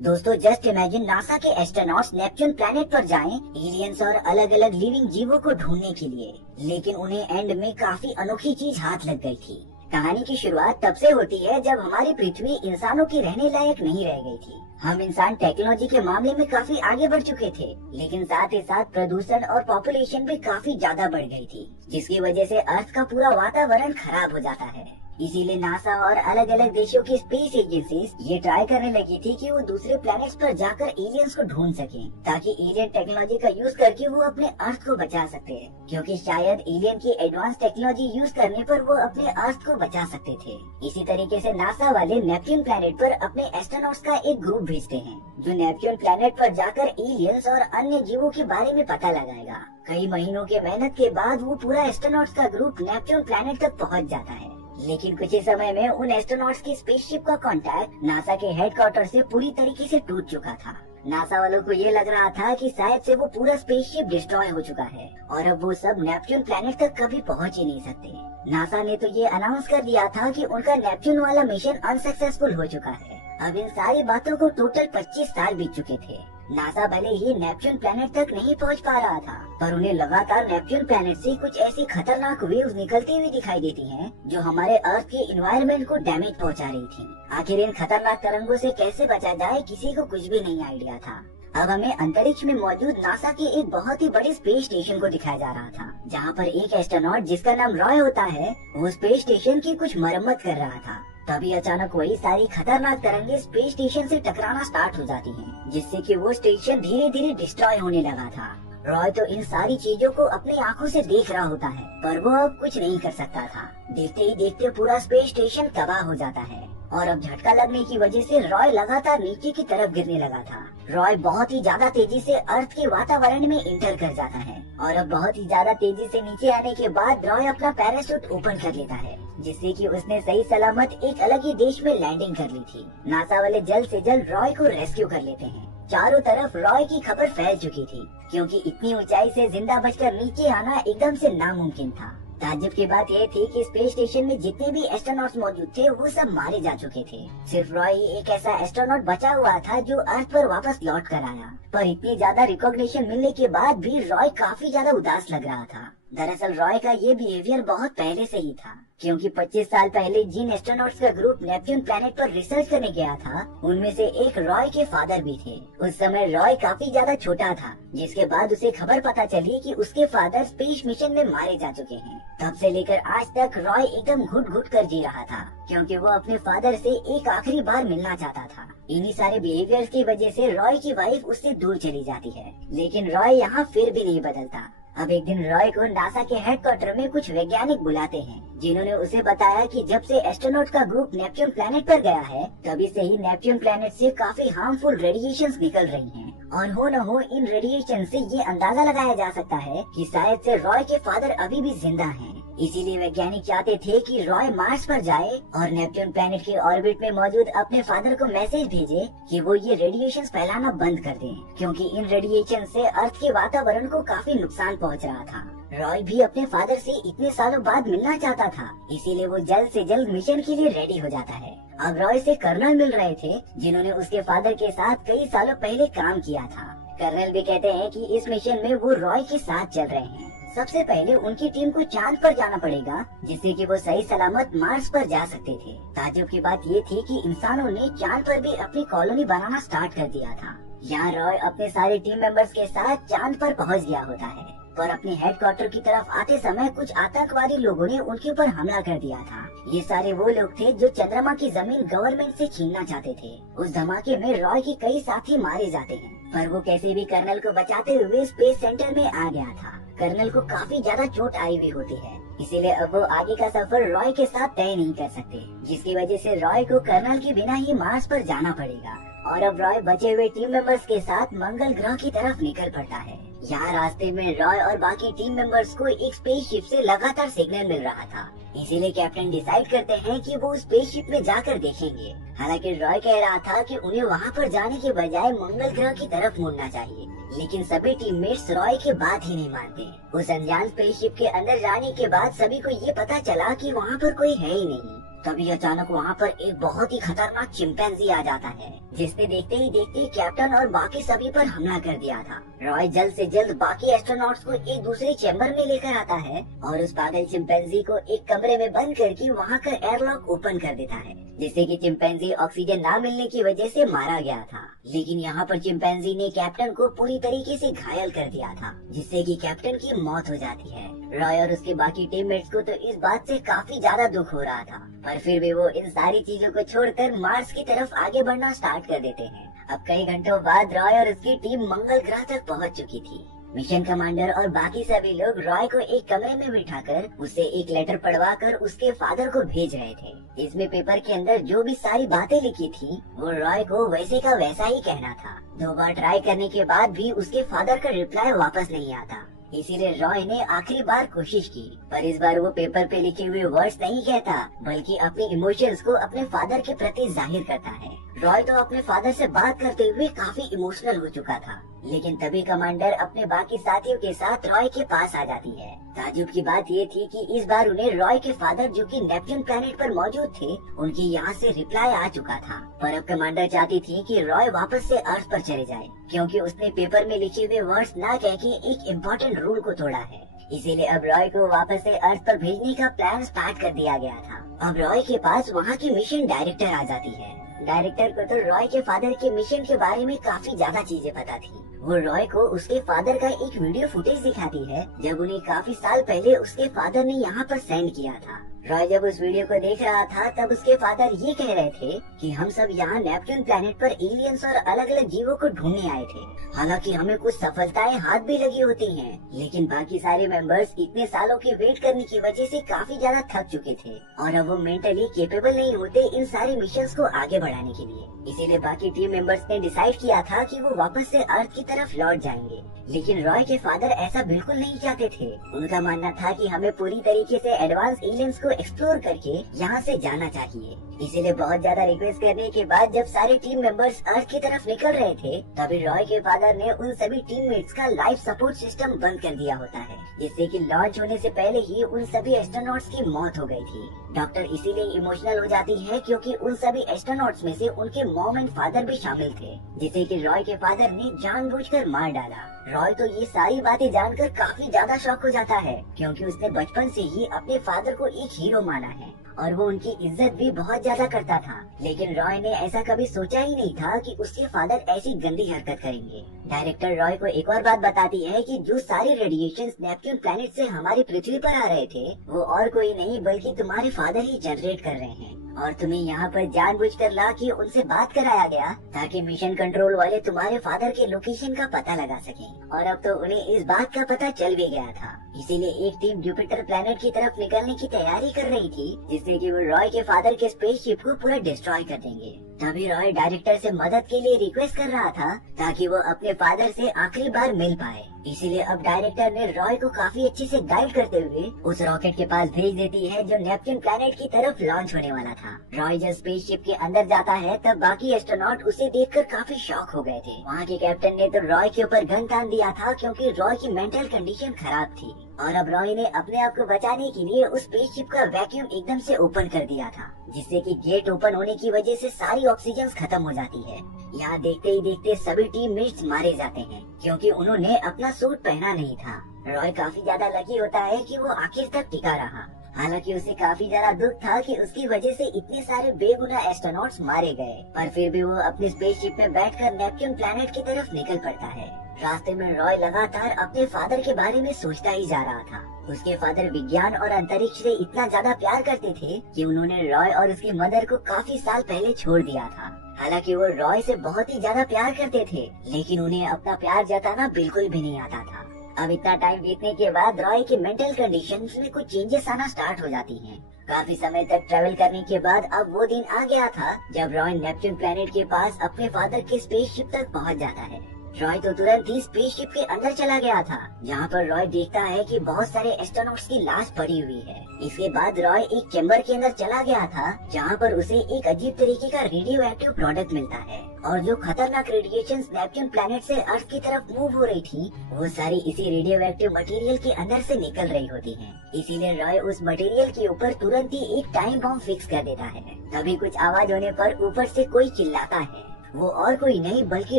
दोस्तों just imagine NASA के astronauts Neptune planet पर जाएं एलियंस और अलग अलग लिविंग जीवों को ढूंढने के लिए, लेकिन उन्हें एंड में काफी अनोखी चीज हाथ लग गई थी। कहानी की शुरुआत तब से होती है जब हमारी पृथ्वी इंसानों की रहने लायक नहीं रह गई थी। हम इंसान टेक्नोलॉजी के मामले में काफी आगे बढ़ चुके थे, लेकिन साथ ही साथ प्रदूषण और पॉपुलेशन भी काफी ज्यादा बढ़ गई थी, जिसकी वजह से अर्थ का पूरा वातावरण खराब हो जाता है। इसीलिए नासा और अलग अलग देशों की स्पेस एजेंसीज ये ट्राई करने लगी थी कि वो दूसरे प्लैनेट्स पर जाकर एलियंस को ढूंढ सकें, ताकि एलियन टेक्नोलॉजी का यूज करके वो अपने अर्थ को बचा सकते हैं, क्योंकि शायद एलियन की एडवांस टेक्नोलॉजी यूज करने पर वो अपने अर्थ को बचा सकते थे। इसी तरीके से नासा वाले नेपच्यून प्लैनेट पर अपने एस्ट्रोनॉट्स का एक ग्रुप भेजते हैं, जो नेपच्यून प्लैनेट पर जाकर एलियंस और अन्य जीवों के बारे में पता लगाएगा। कई महीनों के मेहनत के बाद वो पूरा एस्ट्रोनॉट्स का ग्रुप नेपच्यून प्लैनेट तक पहुँच जाता है, लेकिन कुछ ही समय में उन एस्ट्रोनॉट्स की स्पेसशिप का कांटेक्ट नासा के हेडक्वार्टर से पूरी तरीके से टूट चुका था। नासा वालों को ये लग रहा था कि शायद से वो पूरा स्पेसशिप डिस्ट्रॉय हो चुका है और अब वो सब नेपच्यून प्लैनेट तक कभी पहुंच ही नहीं सकते। नासा ने तो ये अनाउंस कर दिया था कि उनका नेपच्यून वाला मिशन अनसक्सेसफुल हो चुका है। अब इन सारी बातों को टोटल 25 साल बीत चुके थे। नासा भले ही नेपच्यून प्लैनेट तक नहीं पहुंच पा रहा था, पर उन्हें लगातार नेपच्यून प्लैनेट से कुछ ऐसी खतरनाक वेव्स निकलती हुई दिखाई देती हैं, जो हमारे अर्थ के इन्वायरमेंट को डैमेज पहुंचा रही थी। आखिर इन खतरनाक तरंगों से कैसे बचा जाए, किसी को कुछ भी नहीं आइडिया था। अब हमें अंतरिक्ष में मौजूद नासा के एक बहुत ही बड़े स्पेस स्टेशन को दिखाया जा रहा था, जहाँ पर एक एस्ट्रोनॉट जिसका नाम रॉय होता है, वो स्पेस स्टेशन की कुछ मरम्मत कर रहा था। तभी अचानक वही सारी खतरनाक तरंगे स्पेस स्टेशन से टकराना स्टार्ट हो जाती हैं, जिससे कि वो स्टेशन धीरे धीरे डिस्ट्रॉय होने लगा था। रॉय तो इन सारी चीजों को अपनी आंखों से देख रहा होता है, पर वो अब कुछ नहीं कर सकता था। देखते ही देखते पूरा स्पेस स्टेशन तबाह हो जाता है और अब झटका लगने की वजह से रॉय लगातार नीचे की तरफ गिरने लगा था। रॉय बहुत ही ज्यादा तेजी से अर्थ के वातावरण में इंटर कर जाता है और अब बहुत ही ज्यादा तेजी से नीचे आने के बाद रॉय अपना पैराशूट ओपन कर लेता है, जिससे कि उसने सही सलामत एक अलग ही देश में लैंडिंग कर ली थी। नासा वाले जल्द से जल्द रॉय को रेस्क्यू कर लेते हैं। चारों तरफ रॉय की खबर फैल चुकी थी, क्योंकि इतनी ऊंचाई से जिंदा बचकर नीचे आना एकदम से नामुमकिन था। ताज्जुब की बात यह थी कि स्पेस स्टेशन में जितने भी एस्ट्रोनॉट्स मौजूद थे वो सब मारे जा चुके थे। सिर्फ रॉय ही एक ऐसा एस्ट्रोनॉट बचा हुआ था जो अर्थ पर वापस लौट कर आया। पर इतनी ज्यादा रिकॉग्निशन मिलने के बाद भी रॉय काफी ज्यादा उदास लग रहा था। दरअसल रॉय का ये बिहेवियर बहुत पहले से ही था, क्योंकि 25 साल पहले जिन एस्ट्रोनॉट्स का ग्रुप नेपच्यून प्लैनेट पर रिसर्च करने गया था, उनमें से एक रॉय के फादर भी थे। उस समय रॉय काफी ज्यादा छोटा था, जिसके बाद उसे खबर पता चली कि उसके फादर स्पेस मिशन में मारे जा चुके हैं। तब से लेकर आज तक रॉय एकदम घुट घुट कर जी रहा था, क्योंकि वो अपने फादर से एक आखिरी बार मिलना चाहता था। इन्हीं सारे बिहेवियर्स की वजह से रॉय की वाइफ उससे दूर चली जाती है, लेकिन रॉय यहाँ फिर भी नहीं बदलता। अब एक दिन रॉय को नासा के हेडक्वार्टर में कुछ वैज्ञानिक बुलाते हैं, जिन्होंने उसे बताया कि जब से एस्ट्रोनॉट का ग्रुप नेपच्यून प्लैनेट पर गया है, तभी से ही नेपच्यून प्लैनेट से काफी हार्मफुल रेडिएशंस निकल रही हैं। और हो न हो इन रेडिएशन से ये अंदाजा लगाया जा सकता है कि शायद से रॉय के फादर अभी भी जिंदा हैं। इसीलिए वैज्ञानिक चाहते थे कि रॉय मार्स पर जाए और नेपच्यून प्लैनेट के ऑर्बिट में मौजूद अपने फादर को मैसेज भेजे कि वो ये रेडिएशन फैलाना बंद कर दें, क्योंकि इन रेडिएशन से अर्थ के वातावरण को काफी नुकसान पहुंच रहा था। रॉय भी अपने फादर से इतने सालों बाद मिलना चाहता था, इसीलिए वो जल्द से जल्द मिशन के लिए रेडी हो जाता है। अब रॉय से कर्नल मिल रहे थे, जिन्होंने उसके फादर के साथ कई सालों पहले काम किया था। कर्नल भी कहते हैं कि इस मिशन में वो रॉय के साथ चल रहे हैं। सबसे पहले उनकी टीम को चांद पर जाना पड़ेगा, जिससे कि वो सही सलामत मार्स पर जा सकते थे। ताज्जुब की बात ये थी कि इंसानों ने चांद पर भी अपनी कॉलोनी बनाना स्टार्ट कर दिया था। यहाँ रॉय अपने सारे टीम मेंबर्स के साथ चांद पर पहुँच गया होता है, पर अपने हेडक्वार्टर की तरफ आते समय कुछ आतंकवादी लोगों ने उनके ऊपर हमला कर दिया था। ये सारे वो लोग थे जो चंद्रमा की जमीन गवर्नमेंट से छीनना चाहते थे। उस धमाके में रॉय के कई साथी मारे जाते हैं, पर वो कैसे भी कर्नल को बचाते हुए स्पेस सेंटर में आ गया था। कर्नल को काफी ज्यादा चोट आई हुई होती है, इसीलिए अब वो आगे का सफर रॉय के साथ तय नहीं कर सकते, जिसकी वजह से रॉय को कर्नल के बिना ही मार्स पर जाना पड़ेगा। और अब रॉय बचे हुए टीम मेंबर्स के साथ मंगल ग्रह की तरफ निकल पड़ता है। यहाँ रास्ते में रॉय और बाकी टीम मेंबर्स को एक स्पेसशिप से लगातार सिग्नल मिल रहा था, इसीलिए कैप्टन डिसाइड करते हैं कि वो स्पेसशिप में जाकर देखेंगे। हालांकि रॉय कह रहा था कि उन्हें वहाँ पर जाने के बजाय मंगल ग्रह की तरफ मुड़ना चाहिए, लेकिन सभी टीममेट्स रॉय की बात ही नहीं मानते। उस अनजान स्पेसशिप के अंदर जाने के बाद सभी को ये पता चला कि वहाँ पर कोई है ही नहीं। तभी अचानक वहाँ पर एक बहुत ही खतरनाक चिंपैंजी आ जाता है, जिसने देखते ही देखते कैप्टन और बाकी सभी पर हमला कर दिया था। रॉय जल्द से जल्द बाकी एस्ट्रोनॉट्स को एक दूसरे चैम्बर में लेकर आता है और उस पागल चिंपैंजी को एक कमरे में बंद करके वहाँ का एयरलॉक ओपन कर देता है, जिससे कि चिंपैंजी ऑक्सीजन ना मिलने की वजह से मारा गया था। लेकिन यहाँ पर चिंपैंजी ने कैप्टन को पूरी तरीके से घायल कर दिया था, जिससे कि कैप्टन की मौत हो जाती है। रॉय और उसके बाकी टीममेट्स को तो इस बात से काफी ज्यादा दुख हो रहा था, पर फिर भी वो इन सारी चीजों को छोड़कर मार्स की तरफ आगे बढ़ना स्टार्ट कर देते हैं। अब कई घंटों बाद रॉय और उसकी टीम मंगल ग्रह तक पहुंच चुकी थी। मिशन कमांडर और बाकी सभी लोग रॉय को एक कमरे में बिठाकर उससे एक लेटर पढ़वाकर उसके फादर को भेज रहे थे। इसमें पेपर के अंदर जो भी सारी बातें लिखी थी वो रॉय को वैसे का वैसा ही कहना था। 2 बार ट्राई करने के बाद भी उसके फादर का रिप्लाई वापस नहीं आता, इसीलिए रॉय ने आखिरी बार कोशिश की, पर इस बार वो पेपर पे लिखे हुए वर्ड्स नहीं कहता, बल्कि अपने इमोशंस को अपने फादर के प्रति जाहिर करता है। रॉय तो अपने फादर से बात करते हुए काफी इमोशनल हो चुका था, लेकिन तभी कमांडर अपने बाकी साथियों के साथ रॉय के पास आ जाती है। ताज्जुब की बात ये थी कि इस बार उन्हें रॉय के फादर जो कि नेपच्यून प्लैनेट पर मौजूद थे, उनकी यहाँ से रिप्लाई आ चुका था। पर अब कमांडर चाहती थी कि रॉय वापस से अर्थ पर चले जाए, क्योंकि उसने पेपर में लिखे हुए वर्ड्स ना कह के एक इम्पोर्टेंट रूल को तोड़ा है। इसीलिए अब रॉय को वापस से अर्थ पर भेजने का प्लान स्टार्ट कर दिया गया था। अब रॉय के पास वहाँ की मिशन डायरेक्टर आ जाती है। डायरेक्टर को तो रॉय के फादर के मिशन के बारे में काफी ज्यादा चीजें पता थी। वो रॉय को उसके फादर का एक वीडियो फुटेज दिखाती है, जब उन्हें काफी साल पहले उसके फादर ने यहाँ पर सेंड किया था। रॉय जब उस वीडियो को देख रहा था तब उसके फादर ये कह रहे थे कि हम सब यहाँ नेपच्यून प्लैनेट पर एलियंस और अलग अलग जीवों को ढूंढने आए थे। हालांकि हमें कुछ सफलताएं हाथ भी लगी होती हैं, लेकिन बाकी सारे मेंबर्स इतने सालों के वेट करने की वजह से काफी ज्यादा थक चुके थे और अब वो मेंटली केपेबल नहीं होते इन सारे मिशंस को आगे बढ़ाने के लिए। इसीलिए बाकी टीम मेंबर्स ने डिसाइड किया था कि वो वापस से अर्थ की तरफ लौट जाएंगे। लेकिन रॉय के फादर ऐसा बिल्कुल नहीं चाहते थे। उनका मानना था कि हमें पूरी तरीके से एडवांस एलियंस को एक्सप्लोर करके यहाँ से जाना चाहिए। इसीलिए बहुत ज्यादा रिक्वेस्ट करने के बाद जब सारे टीम मेंबर्स अर्थ की तरफ निकल रहे थे, तभी रॉय के फादर ने उन सभी टीममेट्स का लाइफ सपोर्ट सिस्टम बंद कर दिया होता है, जिससे कि लॉन्च होने से पहले ही उन सभी एस्ट्रोनॉट्स की मौत हो गई थी। डॉक्टर इसीलिए इमोशनल हो जाती है क्योंकि उन सभी एस्ट्रोनॉट्स में से उनके मॉम एंड फादर भी शामिल थे, जिसे कि रॉय के फादर ने जानबूझकर मार डाला। रॉय तो ये सारी बातें जानकर काफी ज्यादा शॉक हो जाता है, क्योंकि उसने बचपन से ही अपने फादर को एक हीरो माना है और वो उनकी इज्जत भी बहुत ज्यादा करता था। लेकिन रॉय ने ऐसा कभी सोचा ही नहीं था कि उसके फादर ऐसी गंदी हरकत करेंगे। डायरेक्टर रॉय को एक और बात बताती है कि जो सारे रेडिएशंस नेपच्यून प्लैनेट से हमारी पृथ्वी पर आ रहे थे, वो और कोई नहीं बल्कि तुम्हारे फादर ही जनरेट कर रहे हैं, और तुम्हें यहाँ पर जानबूझकर ला के उनसे बात कराया गया ताकि मिशन कंट्रोल वाले तुम्हारे फादर के लोकेशन का पता लगा सकें। और अब तो उन्हें इस बात का पता चल भी गया था, इसीलिए एक टीम जुपिटर प्लैनेट की तरफ निकलने की तैयारी कर रही थी, जिससे कि वो रॉय के फादर के स्पेसशिप को पूरा डिस्ट्रॉय कर देंगे। तभी रॉय डायरेक्टर से मदद के लिए रिक्वेस्ट कर रहा था ताकि वो अपने फादर से आखिरी बार मिल पाए। इसीलिए अब डायरेक्टर ने रॉय को काफी अच्छे से गाइड करते हुए उस रॉकेट के पास भेज देती है जो नेपच्यून प्लैनेट की तरफ लॉन्च होने वाला था। रॉय जब स्पेसशिप के अंदर जाता है तब बाकी एस्ट्रोनॉट उसे देखकर काफी शॉक हो गए थे। वहाँ के कैप्टन ने तो रॉय के ऊपर गन तान दिया था क्योंकि रॉय की मेंटल कंडीशन खराब थी, और अब रॉय ने अपने आप को बचाने के लिए उस स्पेसशिप का वैक्यूम एकदम से ओपन कर दिया था, जिससे कि गेट ओपन होने की वजह से सारी ऑक्सीजन खत्म हो जाती है। यहाँ देखते ही देखते सभी टीममेट्स मारे जाते हैं क्योंकि उन्होंने अपना सूट पहना नहीं था। रॉय काफी ज्यादा लकी होता है कि वो आखिर तक टिका रहा। हालांकि उसे काफी ज्यादा दुख था कि उसकी वजह से इतने सारे बेगुनाह एस्ट्रोनॉट्स मारे गए, पर फिर भी वो अपने स्पेसशिप में बैठकर नेपच्यून प्लैनेट की तरफ निकल पड़ता है। रास्ते में रॉय लगातार अपने फादर के बारे में सोचता ही जा रहा था। उसके फादर विज्ञान और अंतरिक्ष से इतना ज्यादा प्यार करते थे कि उन्होंने रॉय और उसकी मदर को काफी साल पहले छोड़ दिया था। हालांकि वो रॉय से बहुत ही ज्यादा प्यार करते थे, लेकिन उन्हें अपना प्यार जताना बिल्कुल भी नहीं आता था। अब इतना टाइम बीतने के बाद रॉय की मेंटल कंडीशन में कुछ चेंजेस आना स्टार्ट हो जाती हैं। काफी समय तक ट्रेवल करने के बाद अब वो दिन आ गया था जब रॉय नेपच्यून प्लैनेट के पास अपने फादर के स्पेसशिप तक पहुंच जाता है। रॉय तो तुरंत ही स्पेसशिप के अंदर चला गया था, जहाँ पर रॉय देखता है कि बहुत सारे एस्ट्रोनॉट्स की लाश पड़ी हुई है। इसके बाद रॉय एक चैम्बर के अंदर चला गया था, जहाँ पर उसे एक अजीब तरीके का रेडियो एक्टिव प्रोडक्ट मिलता है और जो खतरनाक रेडिएशन नेपच्यून प्लैनेट से अर्थ की तरफ मूव हो रही थी, वो सारी इसी रेडियो एक्टिव मटेरियल के अंदर से निकल रही होती है। इसीलिए रॉय उस मटेरियल के ऊपर तुरंत ही एक टाइम बॉम्ब फिक्स कर देता है। तभी कुछ आवाज होने पर ऊपर से कोई चिल्लाता है। वो और कोई नहीं बल्कि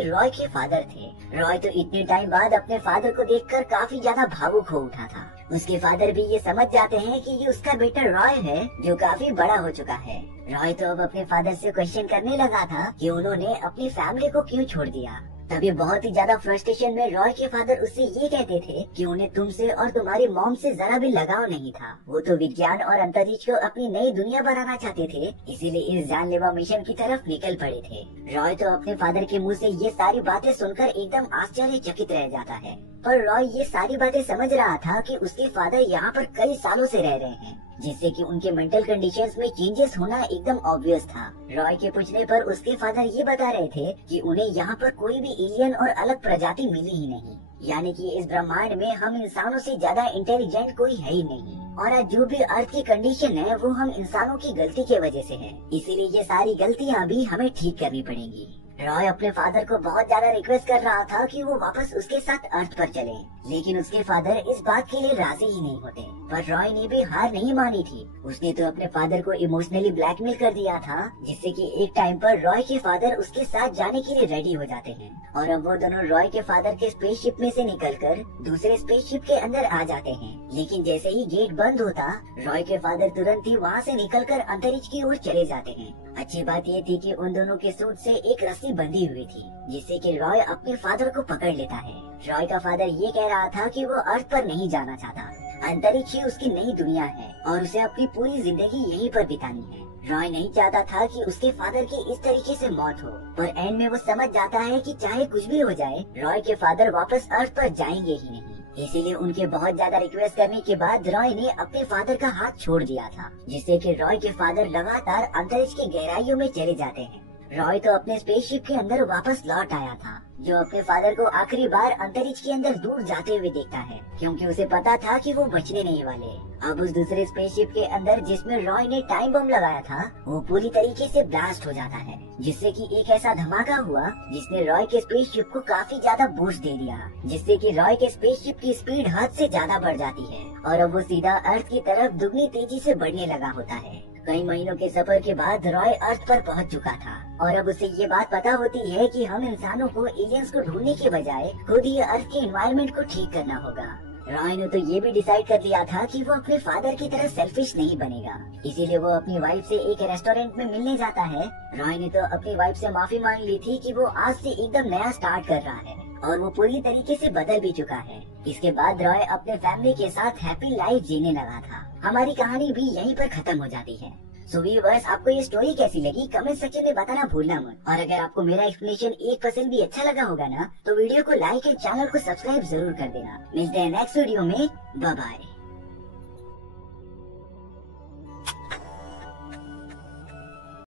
रॉय के फादर थे। रॉय तो इतने टाइम बाद अपने फादर को देखकर काफी ज्यादा भावुक हो उठा था। उसके फादर भी ये समझ जाते हैं कि ये उसका बेटा रॉय है, जो काफी बड़ा हो चुका है। रॉय तो अब अपने फादर से क्वेश्चन करने लगा था कि उन्होंने अपनी फैमिली को क्यों छोड़ दिया। तभी बहुत ही ज्यादा फ्रस्ट्रेशन में रॉय के फादर उससे ये कहते थे कि उन्हें तुमसे और तुम्हारी मॉम से जरा भी लगाव नहीं था। वो तो विज्ञान और अंतरिक्ष को अपनी नई दुनिया बनाना चाहते थे, इसीलिए इस जानलेवा मिशन की तरफ निकल पड़े थे। रॉय तो अपने फादर के मुंह से ये सारी बातें सुनकर एकदम आश्चर्यचकित रह जाता है। पर रॉय ये सारी बातें समझ रहा था कि उसके फादर यहाँ पर कई सालों से रह रहे हैं, जिससे कि उनके मेंटल कंडीशंस में चेंजेस होना एकदम ऑब्वियस था। रॉय के पूछने पर उसके फादर ये बता रहे थे कि उन्हें यहाँ पर कोई भी एलियन और अलग प्रजाति मिली ही नहीं, यानी कि इस ब्रह्मांड में हम इंसानों से ज्यादा इंटेलिजेंट कोई है ही नहीं, और आज जो भी अर्थ की कंडीशन है वो हम इंसानों की गलती की वजह से है। इसीलिए ये सारी गलतियाँ भी हमें ठीक करनी पड़ेंगी। रॉय अपने फादर को बहुत ज्यादा रिक्वेस्ट कर रहा था कि वो वापस उसके साथ अर्थ पर चले, लेकिन उसके फादर इस बात के लिए राजी ही नहीं होते। पर रॉय ने भी हार नहीं मानी थी। उसने तो अपने फादर को इमोशनली ब्लैकमेल कर दिया था, जिससे कि एक टाइम पर रॉय के फादर उसके साथ जाने के लिए रेडी हो जाते हैं। और अब वो दोनों रॉय के फादर के स्पेसशिप में से निकलकर दूसरे स्पेसशिप के अंदर आ जाते हैं। लेकिन जैसे ही गेट बंद होता, रॉय के फादर तुरंत ही वहाँ से निकलकर अंतरिक्ष की ओर चले जाते हैं। अच्छी बात ये थी कि उन दोनों के सूट से एक रस्सी बंधी हुई थी, जिससे कि रॉय अपने फादर को पकड़ लेता है। रॉय का फादर ये कह रहा था कि वो अर्थ पर नहीं जाना चाहता, अंतरिक्ष ही उसकी नई दुनिया है और उसे अपनी पूरी जिंदगी यहीं पर बितानी है। रॉय नहीं चाहता था कि उसके फादर की इस तरीके से मौत हो, पर एंड में वो समझ जाता है कि चाहे कुछ भी हो जाए, रॉय के फादर वापस अर्थ पर जाएंगे ही नहीं। इसीलिए उनके बहुत ज्यादा रिक्वेस्ट करने के बाद रॉय ने अपने फादर का हाथ छोड़ दिया था, जिससे कि रॉय के फादर लगातार अंतरिक्ष की गहराइयों में चले जाते हैं। रॉय तो अपने स्पेसशिप के अंदर वापस लौट आया था, जो अपने फादर को आखिरी बार अंतरिक्ष के अंदर दूर जाते हुए देखता है, क्योंकि उसे पता था कि वो बचने नहीं वाले। अब उस दूसरे स्पेसशिप के अंदर जिसमें रॉय ने टाइम बम लगाया था, वो पूरी तरीके से ब्लास्ट हो जाता है, जिससे कि एक ऐसा धमाका हुआ जिसने रॉय के स्पेसशिप को काफी ज्यादा बूस्ट दे दिया, जिससे कि रॉय के स्पेसशिप की स्पीड हद से ज्यादा बढ़ जाती है और अब वो सीधा अर्थ की तरफ दुगनी तेजी से बढ़ने लगा होता है। कई महीनों के सफर के बाद रॉय अर्थ पर पहुंच चुका था और अब उसे ये बात पता होती है कि हम इंसानों को एलियंस को ढूंढने के बजाय खुद ही अर्थ के एनवायरनमेंट को ठीक करना होगा। रॉय ने तो ये भी डिसाइड कर लिया था कि वो अपने फादर की तरह सेल्फिश नहीं बनेगा, इसीलिए वो अपनी वाइफ से एक रेस्टोरेंट में मिलने जाता है। रॉय ने तो अपनी वाइफ से माफी मांग ली थी कि वो आज से एकदम नया स्टार्ट कर रहा है और वो पूरी तरीके से बदल भी चुका है। इसके बाद रॉय अपने फैमिली के साथ हैप्पी लाइफ जीने लगा था। हमारी कहानी भी यहीं पर खत्म हो जाती है। सो व्यूअर्स, आपको ये स्टोरी कैसी लगी कमेंट सेक्शन में बताना भूलना मत। और अगर आपको मेरा एक्सप्लेनेशन 1% भी अच्छा लगा होगा ना, तो वीडियो को लाइक और चैनल को सब्सक्राइब जरूर कर देना। मिलते हैं नेक्स्ट वीडियो में। Bye bye.